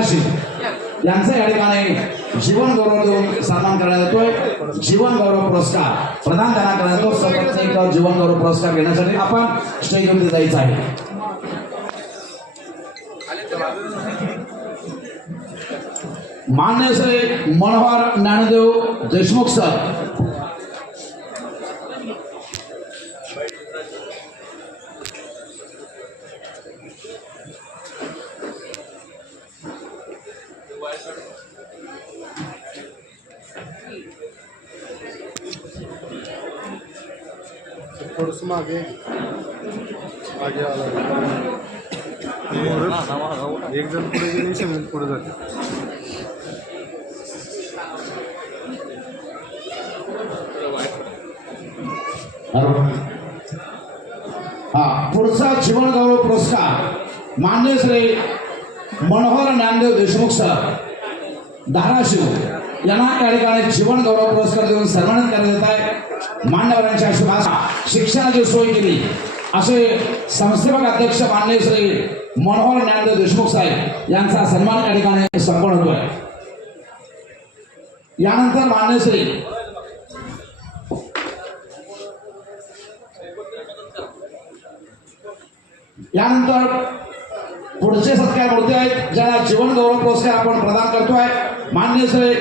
धाराशिव यांचा या ठिकाणी जीवन गौरव देऊन सन्मान करण्यात येतोय. जीवन गौरव पुरस्कार प्रदान त्यांना करण्यात येतो. सप्रत्येक जीवन गौरव पुरस्कार घेण्यासाठी आपण स्टेजवरती जायचं आहे. मान्य श्री मनोहर ज्ञानदेव देशमुख सर. थोडस मागे. मागे आला. एक जण पुढे गेले सगळे पुढे जाते. हा पुढचा जीवन गौरव पुरस्कार मान्य श्री मनोहर ज्ञानदेव देशमुख सर धाराशिव. यांना या ठिकाणी जीवन गौरव पुरस्कार देऊन सन्मानित करण्यात येत आहे. मान्यवरांच्या आशीर्वाद शिक्षणाची सोय केली. असे संस्थेपक अध्यक्ष मान्य श्री मनोहर ज्ञानदेव देशमुख साहेब यांचा सन्मान या ठिकाणी संपन्न होतोय. यानंतर मान्य श्री यानंतर पुढचे सत्कार मूर्ती आहेत ज्याला जीवन गौरव पुरस्कार आपण प्रदान करतोय. मान्य श्री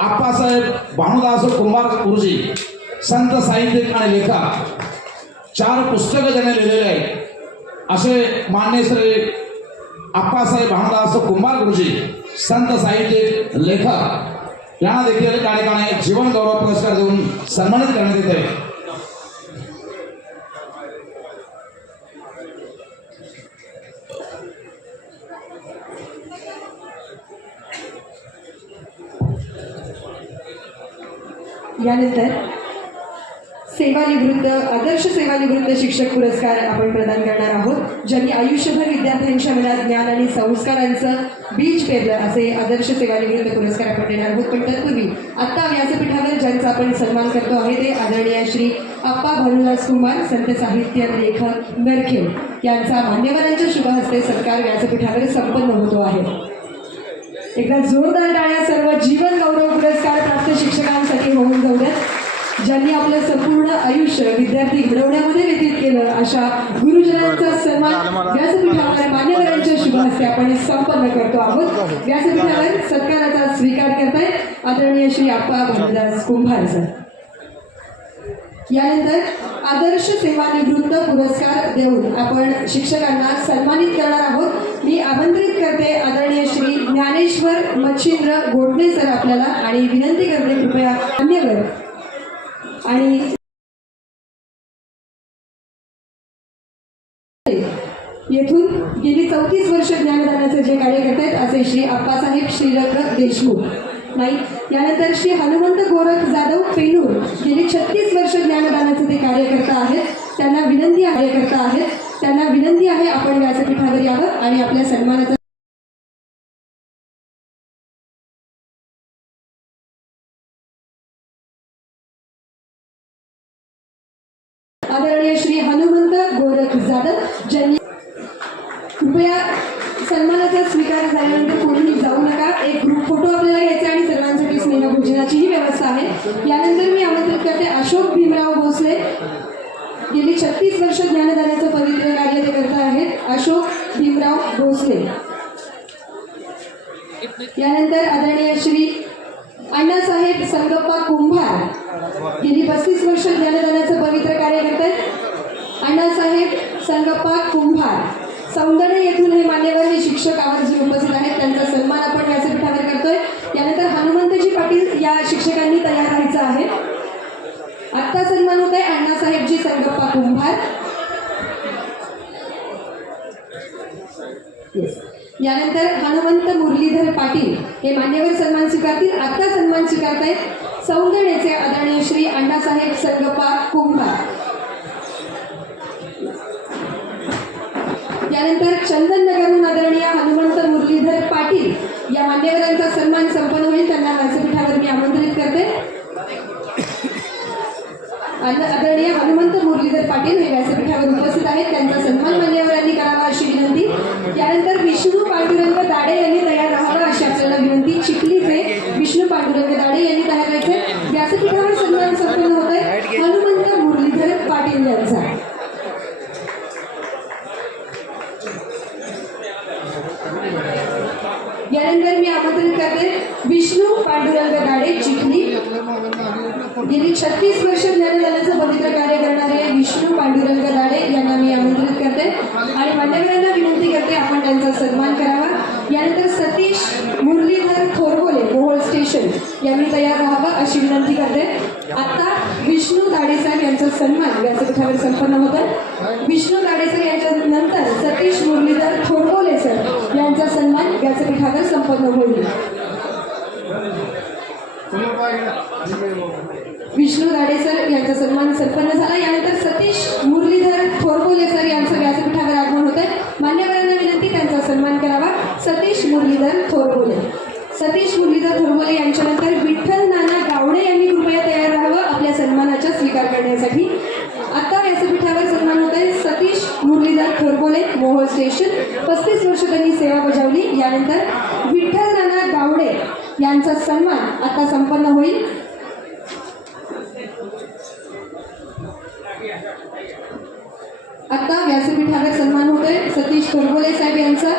आप्पासाहेब भानुदास कुंभार गुरुजी. संत साहित्यिक आणि लेखक. चार पुस्तकं त्याने लिहिलेले आहेत. असे मान्य श्री आप्पासाहेब भानदास कुंभार गुरुजी संत साहित्यिक लेखक यांना देखील त्या ठिकाणी जीवन गौरव पुरस्कार देऊन सन्मानित करण्यात येते. यानंतर सेवानिवृत्त आदर्श सेवानिवृत्त शिक्षक पुरस्कार आपण प्रदान करणार आहोत ज्यांनी आयुष्यभर विद्यार्थ्यांच्या मनात ज्ञान आणि संस्कारांचं बीज पेरलं असे आदर्श सेवानिवृत्त पुरस्कार आपण देणार आहोत. पण तत्पूर्वी आत्ता व्यासपीठावर ज्यांचा आपण सन्मान करतो आहे ते आदरणीय श्री आप्पा भानुदास कुमार संत साहित्य लेखक नरखेड यांचा मान्यवरांच्या शुभहस्ते सत्कार व्यासपीठावर संपन्न होतो आहे. एकदा जोरदार टाळ्या सर्व जीवन गौरव पुरस्कार प्राप्त शिक्षकांसाठी होऊन जाऊ द्यात. ज्यांनी आपलं संपूर्ण आयुष्य विद्यार्थी घडवण्यामध्ये व्यतीत केलं अशा गुरुजनांचा सन्मान व्यासपीठावर मान्यवरांच्या शुभ हस्ते आपण संपन्न करतो आहोत. व्यासपीठावर सत्काराचा स्वीकार करतायत आदरणीय श्री आप्पा भानुदास कुंभार सर. यानंतर आदर्श सेवानिवृत्त पुरस्कार देऊन आपण शिक्षकांना सन्मानित करणार आहोत. मी आमंत्रित करते आदरणीय श्री ज्ञानेश्वर मच्छिंद्र गोडणे सर आपल्याला आणि विनंती करते कृपया मान्यवर आणि येथून गेली चौतीस वर्ष ज्ञानदानाचे जे कार्य करतायत असे श्री आप्पासाहेब श्रीरंग देशमुख. नाही यानंतर श्री हनुमंत गोरख जाधव पेनूर गेली छत्तीस वर्ष ज्ञानदानाचे ते कार्यकर्ता आहेत त्यांना विनंती कार्यकर्ता आहेत त्यांना विनंती आहे आपण व्यासपीठावर यावं आणि आपल्या सन्मानाचा गोरख जाधव ज्यांनी कृपया सन्मानाचा स्वीकार झाल्यानंतर कोणीही जाऊ नका. एक ग्रुप फोटो आपल्याला घ्यायचा आणि सर्वांसाठी स्नेहभोजनाचीही व्यवस्था आहे. यानंतर मी आमंत्रित करते अशोक भीमराव भोसले. गेली छत्तीस वर्ष ज्ञानदानाचं पवित्र कार्य ते करत आहेत. अशोक भीमराव भोसले. यानंतर आदरणीय श्री अण्णासाहेब संगप्पा कुंभार. गेली पस्तीस वर्ष ज्ञानदानाचं पवित्र कार्य करत आहेत अण्णासाहेब संगप्पा कुंभार. सौंदर्य येथून हे मान्यवर हे शिक्षक आवर्जून उपस्थित आहेत. त्यांचा सन्मान आपण व्यासपीठावर करतोय. यानंतर हनुमंतजी पाटील या शिक्षकांनी तयार व्हायचं आहे. आत्ता सन्मान होत आहे अण्णासाहेबजी संगप्पा कुंभार. यानंतर हनुमंत मुरलीधर पाटील हे मान्यवर सन्मान स्वीकारतील. आत्ता सन्मान स्वीकारतायत सौंदर्याचे आदरणीय श्री अण्णासाहेब संगप्पा कुंभार. या मान्यवरांचा सन्मान संपन्न होईल. त्यांना व्यासपीठावर मी आमंत्रित करते. आदरणीय हनुमंत मुरलीधर पाटील हे व्यासपीठावर उपस्थित आहेत. त्यांचा सन्मान मान्यवर गेली छत्तीस वर्ष ज्ञानदानाचं पवित्र कार्य करणारे विष्णू पांडुरंग दाडे यांना मी आमंत्रित करते. आणि मान्यवरांना विनंती करते आपण त्यांचा सन्मान करावा. यानंतर सतीश मुरलीधर थोरबोले मोहोळ स्टेशन यांनी तयार राहावं अशी विनंती करते. आता विष्णू दाडेसाहेब यांचा सन्मान व्यासपीठावर संपन्न होत. विष्णू दाडेसाहेब यांच्या नंतर सतीश मुरलीधर थोरबोले सर यांचा सन्मान व्यासपीठावर संपन्न होईल. गाडे सर यांचा सन्मान संपन्न झाला. यानंतर सतीश मुरलीधर थोरबोले सर यांचं व्यासपीठावर आगमन होत आहे. मान्यवरांना विनंती त्यांचा सन्मान करावा. सतीश मुरलीधर थोरबोले सतीश मुरलीधर थोरबोले यांच्यानंतर विठ्ठल नाना गावडे यांनी कृपया तयार राहावं आपल्या सन्मानाचा स्वीकार करण्यासाठी. आता व्यासपीठावर सन्मान होत आहे सतीश मुरलीधर थोरबोले मोहोळ स्टेशन. पस्तीस वर्ष त्यांनी सेवा बजावली. यानंतर विठ्ठल नाना गावडे यांचा सन्मान आता संपन्न सतीश साहेब यांचं.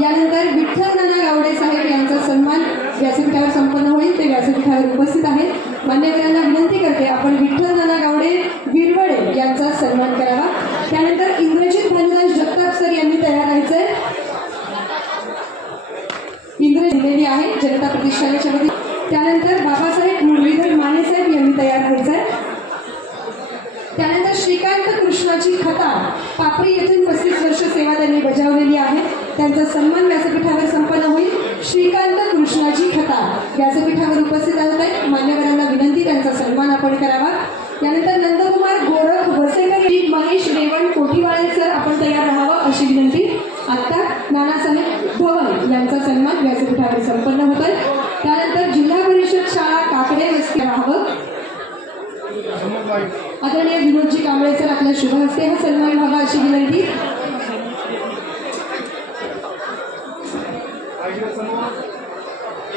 यानंतर विठ्ठल नाना गावडे साहेब यांचा सन्मान व्यासपीठावर संपन्न होईल. ते व्यासपीठावर उपस्थित आहेत. मान्यवरांना विनंती करते आपण विठ्ठल नाना गावडे विरवडे यांचा सन्मान करावा. त्यानंतर इंद्रजित भानुदास जगताप सर यांनी तयार व्हायचंय इंद्र दिलेली आहे जनता प्रतिष्ठानाच्या वतीने. त्यानंतर बाबासाहेब मुरलीधर माने साहेब यांनी तयार व्हायचं आहे त्यानंतर श्रीकांत कृष्णाची खता पापरी येथून पस्तीस वर्ष सेवा त्यांनी बजावलेली आहे. त्यांचा सन्मान व्यासपीठावर संपन्न होईल. श्रीकांत कृष्णाची खता व्यासपीठावर उपस्थित होत आहेत. मान्यवरांना विनंती त्यांचा सन्मान आपण करावा. त्यानंतर नंदकुमार गोरख वसेकर महेश रेवण कोठीवाळे सर आपण तयार राहावं अशी विनंती. आता नानासाहेब धवन यांचा सन्मान व्यासपीठावर संपन्न होत आहे त्यानंतर जिल्हा परिषद शाळा काकडे वस्ती राहावं. आदरणीय कांबळे शुभ हस्ते हा सन्मान व्हावा अशी विनंती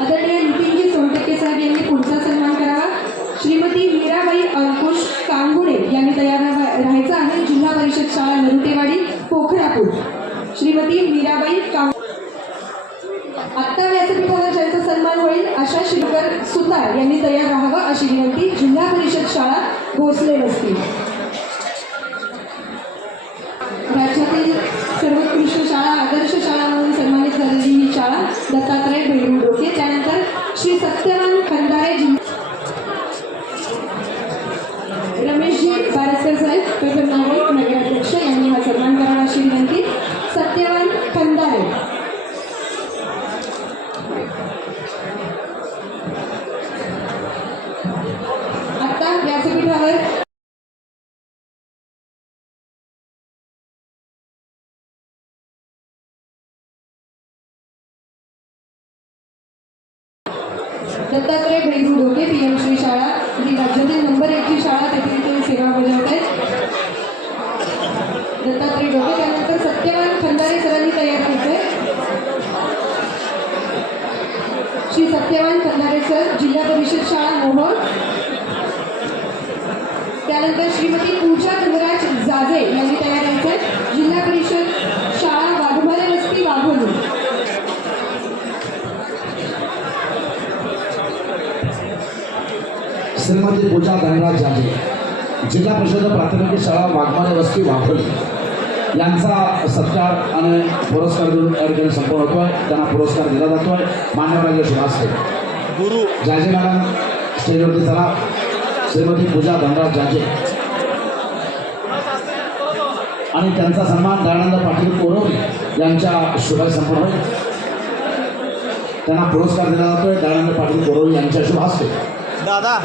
आदरणीय नितीनजी सोनटक्के साहेब यांनी पुढचा सन्मान करावा श्रीमती मीराबाई अंकुश कांगुडे यांनी तयार राहायचं आहे जिल्हा परिषद शाळा नरुटेवाडी पोखरापूर. श्रीमती मीराबाई कांग आत्ता व्यासपीठावर ज्यांचा सन्मान होईल अशा श्रीकर सुतार यांनी तयार राहावं अशी विनंती जिल्हा परिषद शाळा भोसले वस्ती. दत्तात्रय भैरू डोके त्यानंतर श्री सत्यवान खंदारे जिल्हा रमेशजी बारसकर साहेब पेपर नागरिक नगराध्यक्ष यांनी हा सन्मान करावा अशी विनंती. सत्यवान खंदारे आता व्यासपीठावर दत्तात्रय भैरू डोके पी एम श्री शाळा ही राज्यातील नंबर एकची शाळा तेथील ते सेवा बजावत आहेत दत्तात्रय डोके त्यानंतर सत्यवान खंदारे सरांनी तयार केलंय श्री सत्यवान खंदारे सर जिल्हा परिषद शाळा मोहोळ त्यानंतर श्रीमती पूजा धनराज जाजे यांनी तयार करायचं जिल्हा परिषद शाळा वाघमारे वस्ती वाघोली श्रीमती पूजा धनराज जाजे जिल्हा परिषद प्राथमिक शाळा वाघमारे वस्ती वाघोली यांचा सत्कार आणि पुरस्कार देऊन या ठिकाणी संपन्न होतोय. त्यांना पुरस्कार दिला जातोय. मान्यवरांच्या शुभास्ते गुरु. जाजे मॅडम स्टेजवरती चला. श्रीमती पूजा धनराज जाजे आणि त्यांचा सन्मान दयानंद पाटील कोरवली यांच्या शुभ संपन्न होईल. त्यांना पुरस्कार दिला जातोय. दयानंद पाटील कोरवली यांच्या शुभ दादा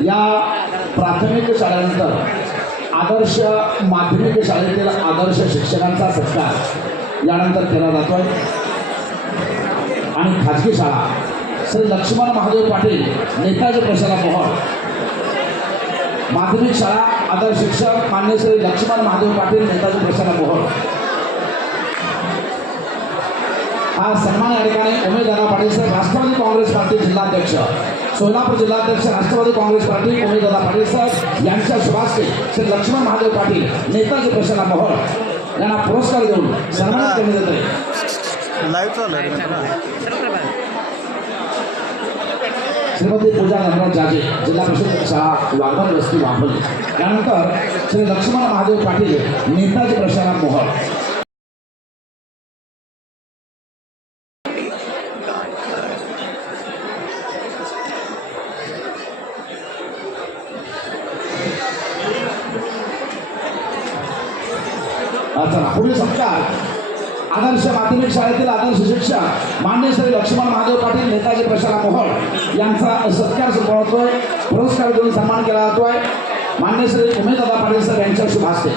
या प्राथमिक शाळेनंतर आदर्श माध्यमिक शाळेतील आदर्श शिक्षकांचा सत्कार यानंतर केला जातोय. आणि खाजगी शाळा श्री लक्ष्मण महादेव पाटील नेताजी प्रशाला मोहोळ. माध्यमिक शाळा आदर्श शिक्षक मान्य श्री लक्ष्मण महादेव पाटील नेताजी प्रशाला मोहोळ. हा सन्मान या ठिकाणी उमेश पाटील साहेब राष्ट्रवादी काँग्रेस पार्टी जिल्हाध्यक्ष सोलापूर जिल्हाध्यक्ष राष्ट्रवादी काँग्रेस पार्टी उमेश दादा पाटील साहेब यांच्या शुभास्ते श्री लक्ष्मण महादेव पाटील नेताजी प्रसन्न मोहोळ. यांना पुरस्कार देऊन सन्मानित लाईव्ह चालू रे मित्रा श्रीमती पूजा गणराज जाजे जिल्हा परिषद शाळा वाघबन वस्ती वाघबली त्यानंतर श्री लक्ष्मण महादेव पाटील नेताजी प्रशांत मोहोळ. चला पुढील सत्कार आदर्श माध्यमिक शाळेतील आदर्श शिक्षक मान्य श्री लक्ष्मण महादेव पाटील नेताजी प्रशाला मोहोळ यांचा सत्कार होतोय पुरस्कार देऊन सन्मान केला जातोय. मान्य श्री उमेददादा पाटील सर यांच्या शुभ हस्ते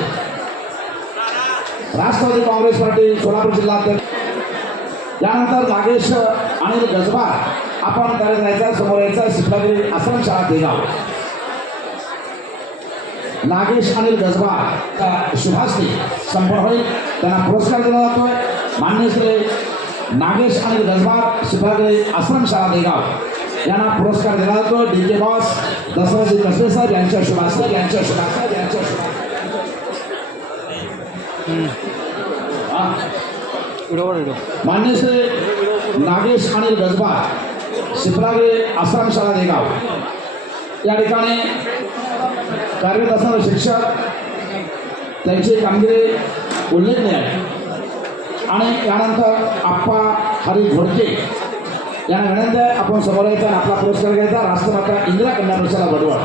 राष्ट्रवादी काँग्रेस पार्टी सोलापूर जिल्हा अध्यक्ष. यानंतर नागेश अनिल गजबार आपण कार्यक्रमाच्या समोर यायचा शिपलागिरी आसन शाळा देगाव. नागेश अनिल गजबार शुभास्ती संपन्न होईल त्यांना पुरस्कार दिला जातोय. मान्य श्री नागेश अनिल गजबार शिफागरे आश्रम शाळा देगाव यांना पुरस्कार दिला जातो डी के बॉस दसराजी कसबे साहेब यांच्या शुभास्ते यांच्या शुभास्ते यांच्या शुभास्ते. मान्य श्री नागेश अनिल गजबार शिफरागे आश्रम शाळा देगाव या ठिकाणी कार्यरत असणारे शिक्षक त्यांची कामगिरी उल्लेखनीय आहे. आणि यानंतर आप्पा हरी घोडके यांना विनंती आहे आपण समोर यायचा आणि आपला पुरस्कार घ्यायचा. राष्ट्रमाता इंदिरा कन्या प्रशाला वडवळ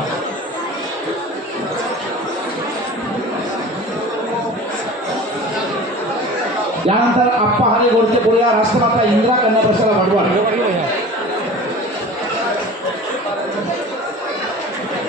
यानंतर आप्पा हरी घोडके पुढे राष्ट्रमाता इंदिरा कन्या प्रशाला वडवळ